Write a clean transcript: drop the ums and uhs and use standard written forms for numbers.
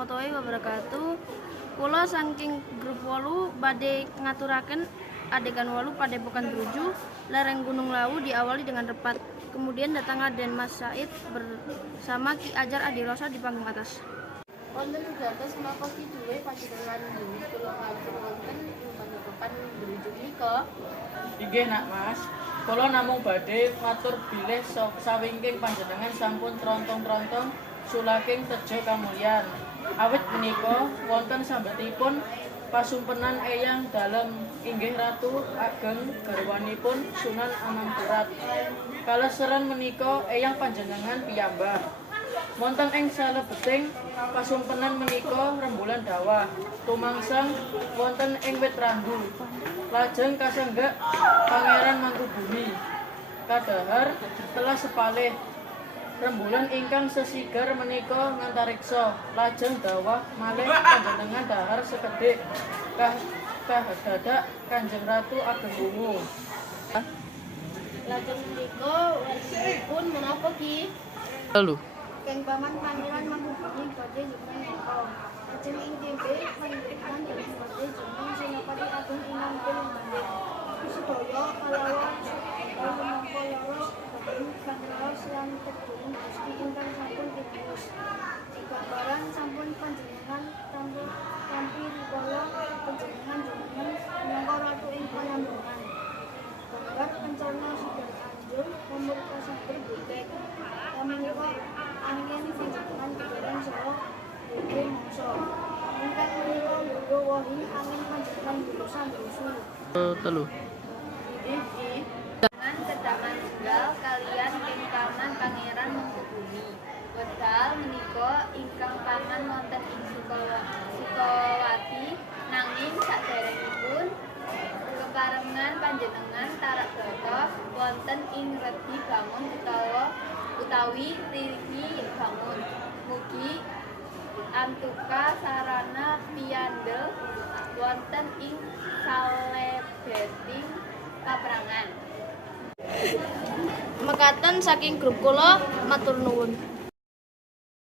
warahmatullahi wabarakatuh. Kula saking grup 8 badhe ngaturaken adegan 8 Padepokan Druju, lereng Gunung Lawu diawali dengan repat. Kemudian datang Raden Mas Said bersama Ki Ajar Adirosa di panggung atas. Wonten ugatos menapa Ki duwe panjenengan nggih kula ngatur wonten ing Padepokan Druju menika? Inggih nak Mas, kula namung badhe matur bilih sawingking panjenengan sampun trontong-trontong sulaking tejo kamulyan. Awit menika wonten sambetipun pasumpenan Eyang Dalem inggih Ratu Ageng garwanipun Sunan Amangkurat. Kaleseren menika Eyang panjenengan piyambak. Wonten ing salebeting pasumpenan menika rembulan dawah tumangsang wonten ing wit randu. Lajeng kasenggak Pangeran Mangkubumi kadahar telah sepalih rembulan ingkang sesigar menika ngantariksa. Lajeng dawah malih panjenengan dahar sekedhik kahadadak Kanjeng Ratu Ageng Wungu. Lajeng menika warsinipun menapa Ki? Lalu Keng Paman Pangeran Mangkubumi badhe jumeneng napa? Lajeng ing tembe panjenengan dalem badhe jumeneng Senopati Agung ingkang pilih banding. Sedaya kalawan menapa lawas badan kang lawas lan teguring Gusti ingkang sampun tinius. Gambaran sampun panjenengan tampi rikala panjenengan jumeneng minangka ratu ing Panambangan. Gambar Kencana Sigar Anjur Pamurka Sabar Butek. Menika angin panjenengan kejaran saha Budi Mangsa. Ingkang menika Yoga Wahi angin panjenengan Jurusan Drusu. telu Dengan kedaman enggal kalian ing paman Pangeran Mangkubumi. Wedal menika ingkang paman wonten ing Sukawati nanging saderengipun keparengan panjenengan tarak brata wonten ing Redi Bangun utawi Riri Bangun. Mugi antuka sarana piyandel wonten ing salebeting kaprangan. Mekaten saking grup kula matur nuwun.